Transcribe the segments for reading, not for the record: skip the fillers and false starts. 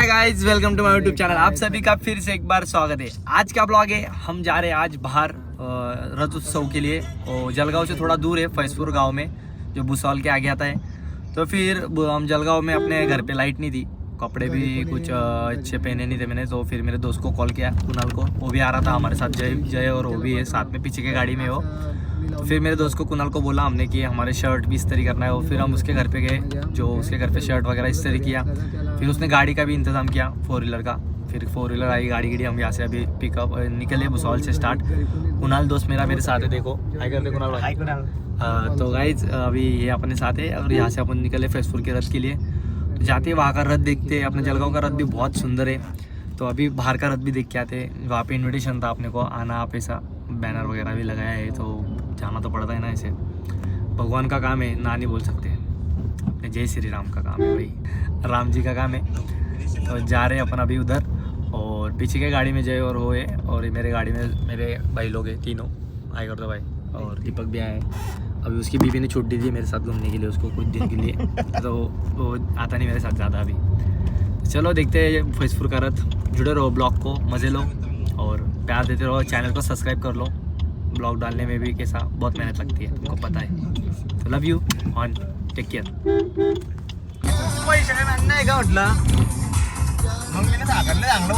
High guys, welcome to my YouTube channel. आप सभी का फिर से एक बार स्वागत है। आज का ब्लॉग है, हम जा रहे हैं आज बाहर रथ उत्सव के लिए। और जलगांव से थोड़ा दूर है, फैसपुर गांव में, जो भुसौल के आगे आता है। तो फिर हम जलगांव में अपने घर पे लाइट नहीं थी, कपड़े भी कुछ अच्छे पहने नहीं थे मैंने। तो फिर मेरे दोस्त को कॉल किया, कुणाल को, वो भी आ रहा था हमारे साथ, जय और वो भी है साथ में, पीछे की गाड़ी में वो। तो फिर मेरे दोस्त को कुणाल को बोला हमने कि हमारे शर्ट भी इस्त्री करना है। और फिर हम उसके घर पे गए, जो उसके घर पे शर्ट वगैरह इस्त्री किया। फिर उसने गाड़ी का भी इंतज़ाम किया, 4 व्हीलर का। फिर 4 व्हीलर आई, गाड़ी हम यहाँ से अभी पिकअप निकले भुसौल से स्टार्ट। कुणाल दोस्त मेरा मेरे साथ है, देखो हाय कर दे कुणाल भाई। हाय कुणाल। तो गाइज अभी ये अपने साथ है और यहाँ से अपन निकले फैसपुर के रथ के लिए। तो जाते वहाँ का रथ देखते हैं। अपने जलगांव का रथ भी बहुत सुंदर है, तो अभी बाहर का रथ भी देख के आते। वहाँ पे इन्विटेशन था अपने को आना, आप ऐसा बैनर वगैरह भी लगाया है, तो जाना तो पड़ता है ना। ऐसे भगवान का काम है, ना नहीं बोल सकते। अपने जय श्री राम का काम है भाई, राम जी का काम है। तो जा रहे हैं अपन अभी उधर। और पीछे के गाड़ी में जय और वो है, और मेरे गाड़ी में मेरे भाई लोग हैं तीनों। हाय कर दो भाई। और दीपक भी आए हैं। अभी उसकी बीवी ने छुट्टी दी थी मेरे साथ घूमने के लिए, उसको कुछ दिन के लिए। तो वो आता नहीं मेरे साथ ज़्यादा अभी। चलो देखते हैं फैसपुर का रथ। जुड़े रहो, ब्लॉग को मज़े लो और प्यार देते रहो। चैनल को सब्सक्राइब कर लो। ब्लॉग डालने में भी कैसा बहुत मेहनत लगती है, तुमको पता है। तो लव यू ऑन, टेक केअर। पैसे काय नाही का म्हटलं, मग मी दाखवलं चांगलं।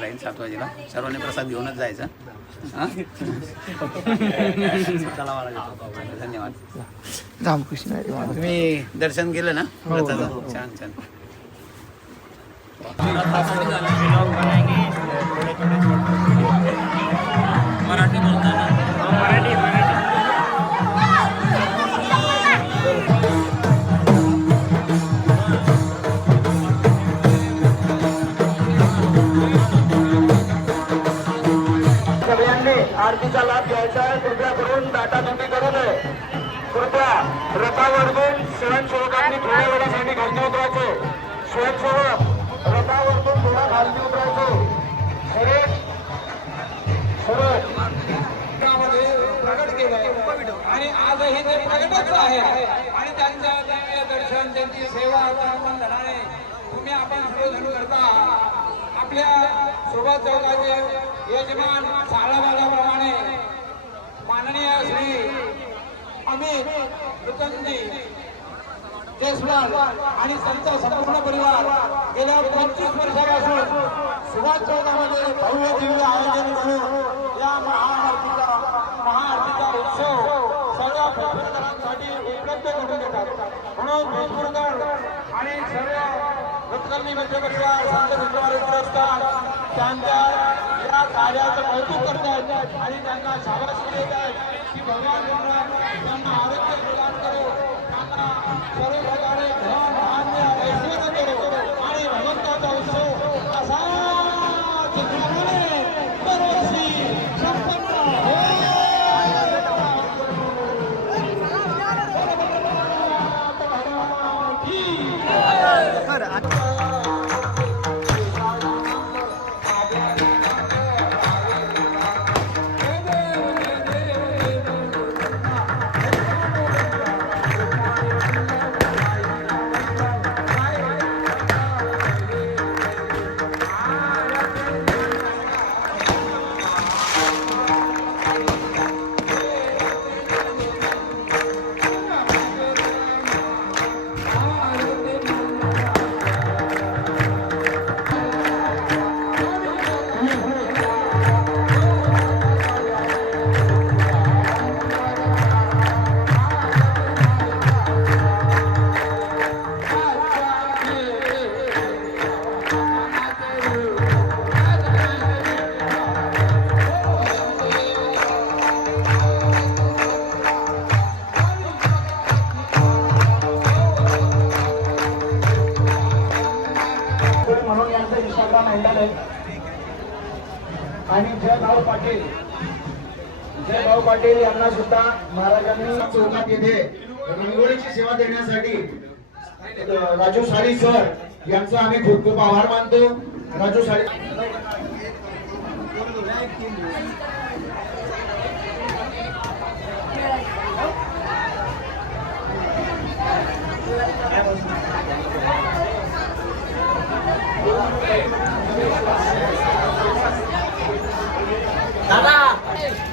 राहील 7 वाजेला सर्वांनी प्रसाद घेऊनच जायचा. धन्यवाद. रामकृष्ण. तुम्ही दर्शन केलं ना रथाचं? छान छान. मराठी बोलताना आरतीचा लाभ घ्यायचा आहे. कृपया करून दाटादुटी करू नये. कृपया रथावरून स्वयंसेवकांनी थोड्या वेळासाठी खालती उतरायचे. स्वयंसेवक रथावरून थोडा खालती उतरायचे. सुरेश त्यामध्ये प्रकट केलं आणि आजही ते प्रकटच आहे. आणि त्यांचं दैवीय दर्शन, त्यांची सेवा आपण धनाने तुम्ही आपण धनु करता. आपल्या सुभाष चौकाचे यजमान साळाबालाप्रमाणे माननीय श्री अमित मुकुंदी जयस्वाल आणि त्यांचा संपूर्ण परिवार गेल्या 25 वर्षापासून सुभाष चौकामध्ये भव्य दिव्य आयोजन करून या महाआरतीचा उत्सव सगळ्या भक्तजनांसाठी उपलब्ध करून देतात. म्हणून भोजपुरकर आणि सर्व रथकर्मी मध्य परिवार, संत विद्वान ट्रस्टात त्यांच्या या कार्याचं कौतुक करतात आणि त्यांना शाबासकी देत आहेत की भगवान त्यांना आरोग्य प्रदान करो, त्यांना सर्व प्रकारे धन धान्य ऐश्वर्य करो आणि भगवंताचा उत्सव असाच प्रकारे दरवर्षी संपन्न हो. म्हणून यांचं इंस्टाग्राम हँडल आहे. आणि जय भाऊ पाटील यांना सुद्धा महाराजांनी चौकात येथे रंगोळीची सेवा देण्यासाठी राजू साळी सर यांचा आम्ही खूप खूप आभार मानतो. राजू साळी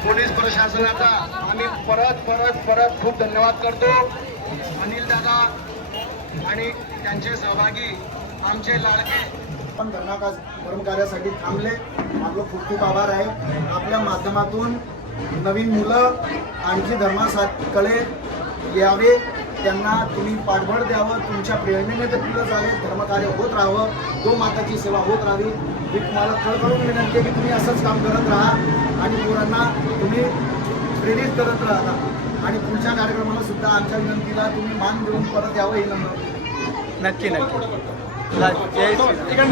पोलीस प्रशासनाचा आम्ही परत खूप धन्यवाद करतो. अनिल दादा आणि त्यांचे सहभागी आमचे लाडके पण धर्मकार्यासाठी थांबले. आपलं खूप खूप आभार आहे. आपल्या माध्यमातून नवीन मुलं आणखी धर्माकडे यावे, त्यांना तुम्ही पाठबळ द्यावं, तुमच्या प्रेरणेने ते पुढे जावे, धर्मकार्य होत राहावं, गो माताची सेवा होत राहावी. मी तुम्हाला कळकळून विनंती आहे की तुम्ही असंच काम करत राहा आणि पोरांना तुम्ही प्रेरित करत राहा. आणि पुढच्या कार्यक्रमाला सुद्धा आमच्या विनंतीला तुम्ही मान देऊन परत यावं ही नम्र. नक्की नक्की. जय श्रीराम.